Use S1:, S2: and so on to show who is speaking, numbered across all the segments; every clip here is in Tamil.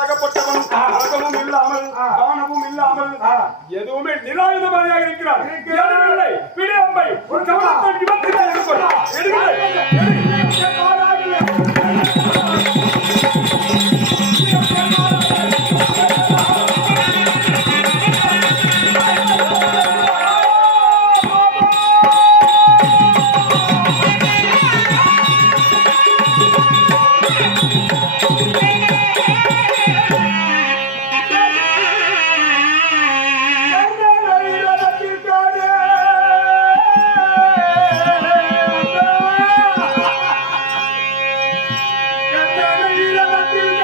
S1: கர்ணனாகப்பட்டவன் அழகமும் இல்லாமல் காணமும் இல்லாமல் எதுவுமே நிராயுதமாக இருக்கிறார் எதுவில்லை பிடியம்பை ஒரு கவனத்தை நிவர்த்தி Vive la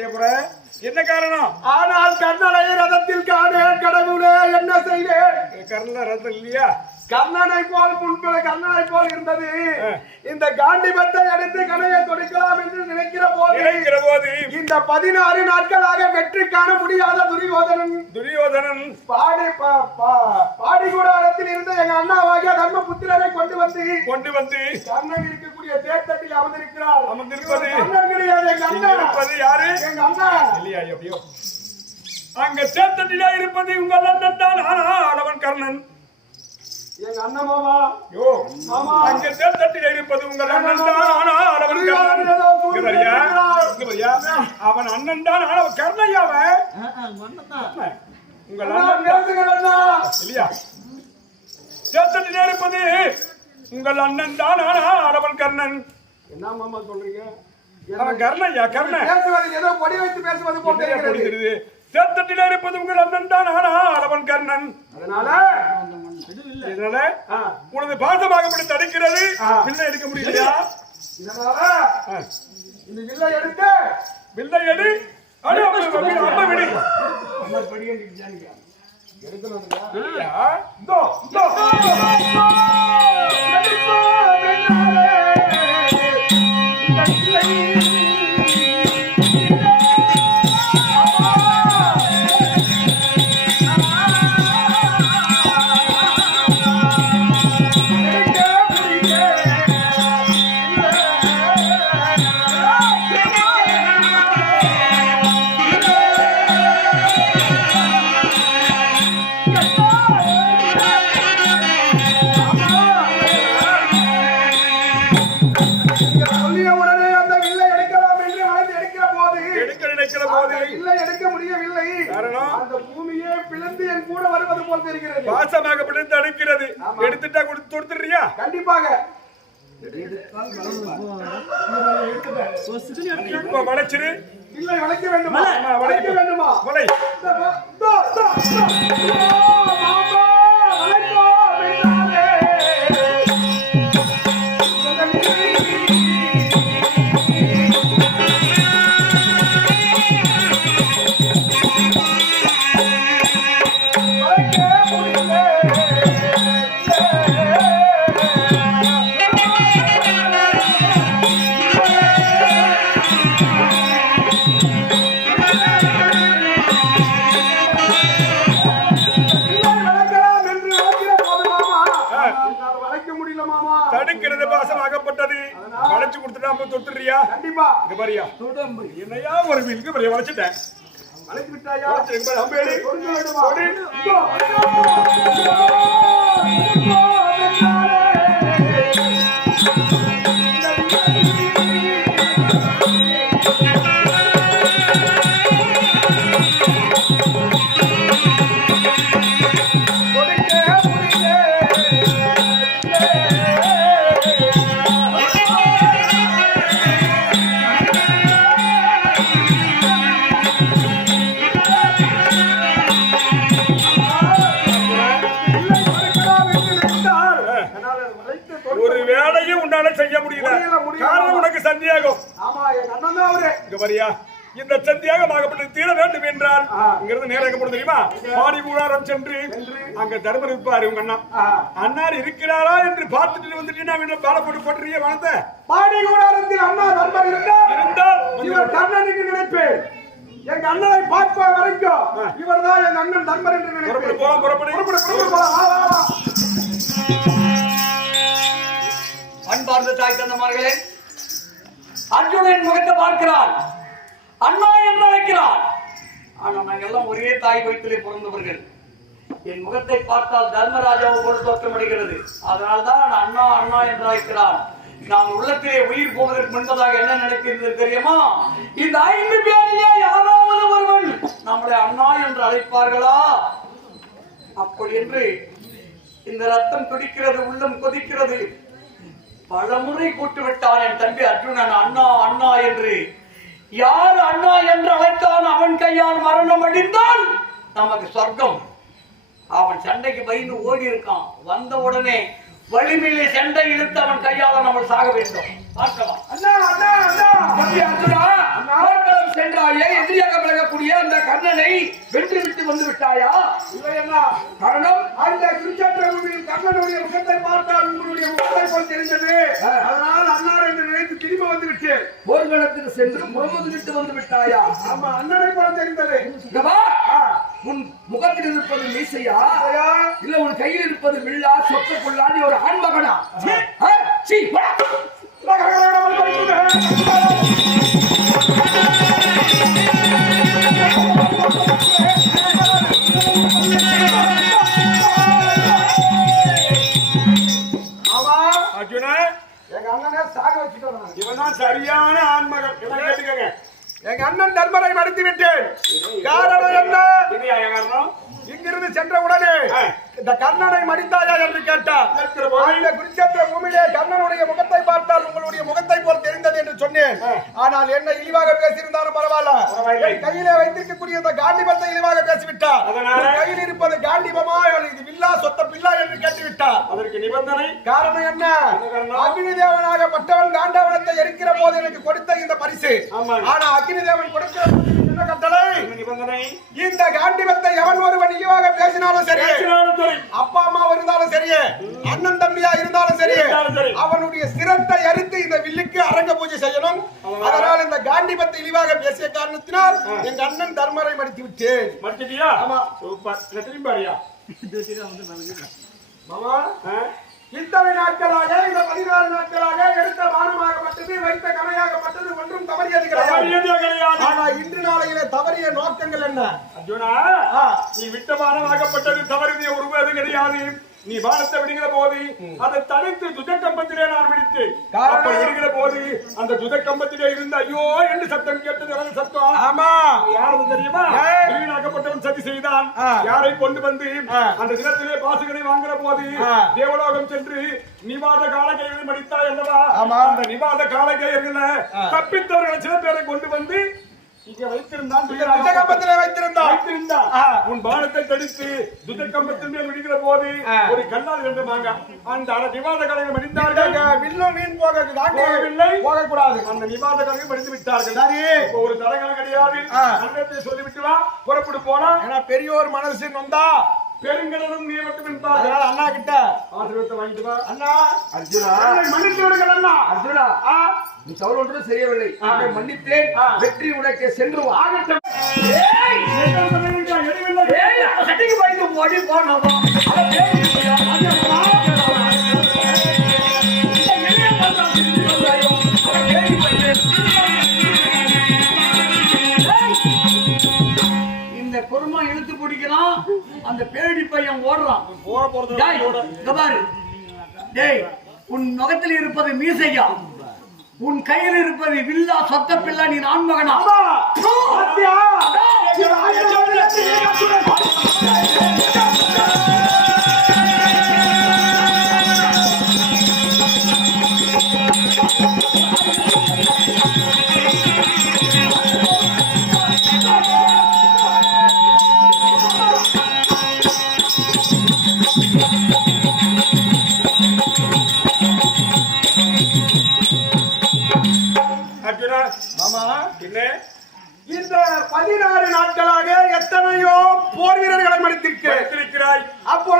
S1: செய்ய போற? என்ன காரணம்?
S2: ஆனால் கர்ணனை ரதத்தில் காணேன் கடவுளே என்ன செய்தேன்
S1: கர்ண ரத்தம் இல்லையா?
S2: கர்ணனை போல் முன்பு கர்ணனை போல் இருந்தது. இந்த காண்டிபத்தை அடித்து கணையை கொடுக்கலாம் என்று நினைக்கிற போது
S1: போது.
S2: இந்த பதினாறு நாட்களாக வெற்றி காண முடியாத துரியோதனன்.
S1: துரியோதனன்.
S2: பாடி பாடிகூடாரத்தில் இருந்த எங்க அண்ணாவாகிய தர்மபுத்திரரை கொண்டு வந்து
S1: கொண்டு வந்து
S2: கர்ணன் இருக்கக்கூடிய தேர்தட்டில் அமர்ந்திருக்கிறார்.
S1: அமர்ந்திருப்பது.
S2: கர்ணன் கிடையாது எங்க
S1: இங்க
S2: அண்ணா.
S1: இருப்பது யாரு?
S2: எங்க அண்ணா.
S1: இல்லையா எப்படியோ அங்க சேத்தட்டிலே இருப்பது உங்கள் அண்ணன் தான். ஆனால் அவன் கர்ணன்.
S2: எங்க அண்ணன் மாமா
S1: யோ
S2: மாமா
S1: அங்க சேத்தட்டிலே இருப்பது உங்கள் அண்ணன் தான். ஆனால் அவன் அண்ணன் தான். ஆனால் அவன் கர்ணையா அவன் உங்கள்
S2: அண்ணா,
S1: அண்ணன்.
S2: பேசுங்கள் அண்ணா.
S1: இல்லையா? சேத்தட்டிலே இருப்பது உங்கள் அண்ணன் தான். ஆனால் அவன் கர்ணன்.
S2: என்ன மாமா சொல்றீங்க?
S1: அவன் கர்ணையா கர்ணன்.
S2: பேசுவது? ஏதோ பொடி வைத்து பேசுவது போல்
S1: என்னையா
S2: தெரிகிறது.
S1: புரிகிறது? சேத்தட்டிலே இருப்பது உங்கள் அண்ணன் தான். ஆனால் அவன் கர்ணன்.
S2: அதனால
S1: இதனால உனது பாசமாகப்படி தடுக்கிறது. பிள்ளை எடுக்க முடியலையா.
S2: இந்த வில்லை எடுத்து.
S1: பிள்ளை எடு. அடி அப்ப விடு, அப்ப விடு. இல்லையா?
S2: இதோ, இதோ. எடுத்தோ, வெண்ணாரே. இந்த வில்லை. எடுக்க அந்த பூமியே பிளந்து என் கூட வருவது போல் தெரிகிறது.
S1: பாசமாகப்படி தடுக்கிறது எடுத்துட்டா கொடுத்து கொடுத்துறியா
S2: கண்டிப்பாக.
S1: இப்ப வளைச்சிரு.
S2: இல்லை வளைக்க வேண்டுமா? வளைக்க. வேண்டுமா?
S1: வளை தொட்டுறியா
S2: கண்டிப்பா.
S1: இங்க பாரியா என்னையா ஒரு மீனுக்கு பாரியா வளைச்சிட்டேன்
S2: விட்டாயா?
S1: அம்பேடு. சந்தேகம்
S2: ஆமா எங்க அண்ணன் தான் அவரு.
S1: இங்க வரியா இந்த சத்தியாகம் ஆகப்பட்டு தீர வேண்டும் என்றால். இங்கிருந்து நேரம் தெரியுமா? பாடி கூடாரம் சென்று அங்க தர்மர் இருப்பாரு உங்க அண்ணா. அண்ணார் இருக்கிறாரா என்று பார்த்துட்டு வந்துட்டீங்கன்னா பாலை போட்டு போட்டுறீங்க வளர்த்த
S2: பாடி கூடாரத்தில் அண்ணா நண்பர் இருந்தால்
S1: இருந்தால்
S2: இவர் கர்ணன் என்று நினைப்பேன். எங்க அண்ணனை பார்ப்ப வரைக்கும். இவர் தான் எங்க அண்ணன் நண்பர் என்று நினைப்பேன்.
S1: போலாம் புறப்படு.
S2: புறப்படு, புறப்படு.
S3: அன்பார்ந்த தாய் தந்தமார்களே அர்ஜுனன் முகத்தை பார்க்கிறான் அண்ணா என்று அழைக்கிறான் ஆனா நாங்கள் எல்லாம் ஒரே தாய் வயிற்றிலே பிறந்தவர்கள். என் முகத்தை பார்த்தால் தர்மராஜாவை போல தோற்றமடைகிறது. அதனால்தான் அண்ணா அண்ணா என்று அழைக்கிறான் நான் உள்ளத்திலே உயிர் போவதற்கு முன்பதாக என்ன நினைத்திருந்தது தெரியுமா? இந்த ஐந்து பேரிலே யாராவது ஒருவன் நம்மளை அண்ணா என்று அழைப்பார்களா? அப்படி என்று இந்த ரத்தம் துடிக்கிறது உள்ளம் கொதிக்கிறது. பலமுறை கூட்டு விட்டான் என் தம்பி அர்ஜுனன். அண்ணா அண்ணா என்று. யார் அண்ணா என்று அழைத்தான் அவன் கையால் மரணம் அடைந்தால் நமக்கு சொர்க்கம். அவன் சண்டைக்கு பயந்து ஓடி இருக்கான் வந்த உடனே வலிமையிலே சண்டை இழுத்து அவன் கையால நம்ம சாக வேண்டும். பார்க்கலாம்.
S2: அண்ணா அண்ணா அண்ணா.
S3: அர்ஜுனா சென்றாயே எதிரியாக விலகக்கூடிய அந்த கர்ணனை வென்று விட்டு வந்து விட்டாயா?
S2: இல்லை அண்ணா.
S3: காரணம்?
S2: அந்த குருச்சேத்திரத்தில் கர்ணனுடைய முகத்தை பார்த்தால் உங்களுடைய முகத்தை போல் தெரிந்தது. அதனால் அண்ணார் என்று நினைத்து திரும்ப வந்து விட்டேன்.
S3: போர்க்களத்துக்கு சென்று புறமுது விட்டு வந்து விட்டாயா?
S2: ஆமா அண்ணனை போல தெரிந்தது.
S3: உன் முகத்தில் இருப்பது மீசையா? இல்ல உன் கையில் இருப்பது வில்லா சொத்து புல்லாடி ஒரு ஆண்மகனா? சீ,
S2: எங்க அண்ணனை சாக வச்சுட்டோம் நாங்க.
S1: இவன் தான் சரியான ஆண்மகன். இவன் கேட்டுக்கங்க?
S2: எங்க அண்ணன் தர்மரை மடித்து விட்டேன். காரணம்? என்ன இங்கிருந்து சென்ற உடனே. இந்த கர்ணனை மடித்தாயா என்று கேட்டார். அந்த குருச்சேத்திர பூமியிலே கர்ணனுடைய முகத்தை பார்த்தால் உங்களுடைய முகத்தை போல் தெரிந்தது என்று சொன்னேன். ஆனால் என்ன இழிவாக பேசியிருந்தாலும் பரவாயில்ல. கையிலே வைத்திருக்கக்கூடிய இந்த காண்டிபத்தை இழிவாக பேசிவிட்டார். கையில் இருப்பது காண்டிபமா இது வில்லா சொத்த பில்லா என்று கேட்டுவிட்டார்.
S1: அதற்கு நிபந்தனை?
S2: காரணம் என்ன? அக்னி தேவனாகப்பட்டவன் காண்டவனத்தை எரிக்கிற போது எனக்கு கொடுத்த இந்த பரிசு. ஆனா அக்னி தேவன் கொடுக்கிற கட்டளை
S1: நிபந்தனை?
S2: இந்த காண்டிபத்தை எவன் ஒருவன் இழிவாக பேசினாலும் சரி அப்பா அம்மா இருந்தாலும் சரி அண்ணன் தம்பியா இருந்தாலும் சரி. அவனுடைய சிரத்தை அறுத்து இந்த வில்லுக்கு அரங்க பூஜை செய்யணும். அதனால் இந்த காண்டிபத்தை இழிவாக பேசிய காரணத்தினால் எங்க அண்ணன் தர்மரை மடித்து விட்டேன்
S1: மடிச்சிட்டியா?
S2: ஆமா.
S1: சூப்பர். திரும்பி பாரியா
S2: மாமா இத்தனை நாட்களாக இந்த பதினாறு நாட்களாக எடுத்த பானமாகப்பட்டது வைத்த கணையாகப்பட்டது ஒன்றும் தவறியது கிடையாது
S1: தவறியதே கிடையாது
S2: ஆனா இன்று நாளையில தவறிய நோக்கங்கள் என்ன
S1: அர்ஜுனா நீ விட்ட பானமாகப்பட்டது தவறுதிய உருவது கிடையாது நீ பானத்தை விடுகிற போது அதை தடுத்து துதக்கம்பத்திலே நான் விடுத்தேன்
S2: காரணம்?
S1: அப்ப விடுகிற போது அந்த துதக்கம்பத்திலே இருந்த ஐயோ என்று சத்தம் கேட்டது எனது சத்தம்
S2: ஆமா
S1: யாரது தெரியுமா. வீணாக்கப்பட்டவன் சதி செய்தான். யாரை கொண்டு வந்து. அந்த தினத்திலே பாசுகளை வாங்குற போது. தேவலோகம் சென்று நிவாத காலகையில் மடித்தாய் அல்லவா. அந்த நிவாத காலகையர்கள
S2: ஆ.
S1: தப்பித்தவர்களை சில பேரை கொண்டு வந்து உன் பானத்தை தடுத்து துதக்கம்பத்தின் மேல் விடுகிற போது. ஒரு கல்லால் வேண்டுமாங்க. அந்த நிவாத கலையை மடித்தார்கள்
S2: இந்த வில்லும் வீண்
S1: போகவில்லை.
S2: போகக்கூடாது.
S1: அந்த நிவாத கலையை மடித்து விட்டார்கள்.
S2: சரி.
S1: ஒரு தடங்கள் கிடையாது. சொல்லிவிட்டு வா புறப்பட்டு போனா?
S2: ஏன்னா பெரியோர் மனசு நொந்தா
S1: பெருங்கடலும் நீ மட்டும்
S2: அதனால அண்ணா கிட்ட.
S1: ஆசீர்வாதத்தை வாங்கிட்டு வா.
S2: அண்ணா.
S3: அர்ஜுனா.
S1: மன்னித்து விடுங்கள் அண்ணா
S3: அர்ஜுனா.
S1: ஆ,
S3: நீ தவறு ஒன்றும் செய்யவில்லை. மன்னித்தேன். வெற்றி உனக்கு சென்று வா.
S1: ஆகட்டும்.
S3: சட்டைக்கு பயந்து ஓடி போனாமா
S1: போறது
S3: டேய், இங்க பாரு. டேய், உன் முகத்தில் இருப்பது மீசையா? உன் கையில் இருப்பது வில்லா சொத்த பிள்ளை நீ நான்மகனா
S2: பாத்தியா?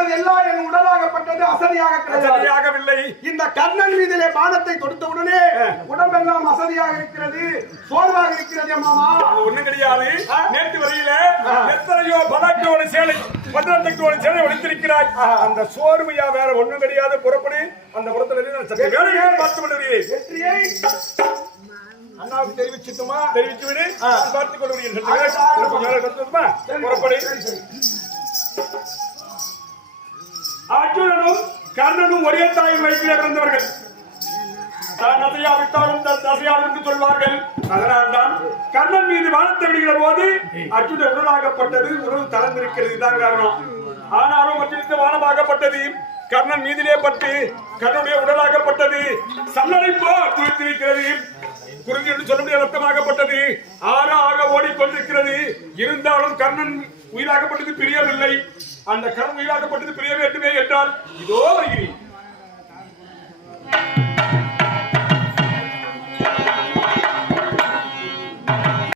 S2: அப்பொழுது எல்லாம் என் உடலாகப்பட்டது அசதியாக கிடையாது
S1: சரியாகவில்லை
S2: இந்த கர்ணன் மீதிலே பானத்தை தொடுத்த உடனே உடம்பெல்லாம் அசதியாக இருக்கிறது சோர்வாக இருக்கிறது மாமா
S1: ஒண்ணும் கிடையாது. நேற்று வரையில எத்தனையோ பதாக்கோட சேலை பதினெட்டுக்கோட சேலை ஒழித்திருக்கிறாய். அந்த சோர்வையா வேற ஒண்ணும் கிடையாது. புறப்படு. அந்த புறத்துல வேலையை பார்த்து கொள்கிறேன்
S2: வெற்றியை அண்ணாவுக்கு தெரிவிச்சுட்டுமா?
S1: தெரிவித்து விடு. பார்த்துக் கத்துமா புறப்படு. அர்ஜுனனும் கர்ணனும் ஒரே தாய் வயிற்றிலே பிறந்தவர்கள். தான் நசையாவிட்டாலும் தன் தசையாவிற்கு சொல்வார்கள். அதனால்தான் கர்ணன் மீது வானத்தை விடுகிற போது அர்ஜுனன் உடலாகப்பட்டது உடல் தளர்ந்திருக்கிறது இதுதான் காரணம். ஆனாலும் மற்றிருந்த வானமாகப்பட்டது கர்ணன் மீதிலே பட்டு கர்ணனுடைய உடலாகப்பட்டது சல்லடை போல் துளித்திருக்கிறது குறிஞ்சி என்று சொல்ல முடியாத ரத்தமாகப்பட்டது. ஆறாக ஓடிக்கொண்டிருக்கிறது. இருந்தாலும் கர்ணன் உயிராக்கப்பட்டது பிரியவில்லை. அந்த கரம் உயிராக்கப்பட்டது பிரிய வேண்டுமே என்றால் இதோ வருகிறேன்.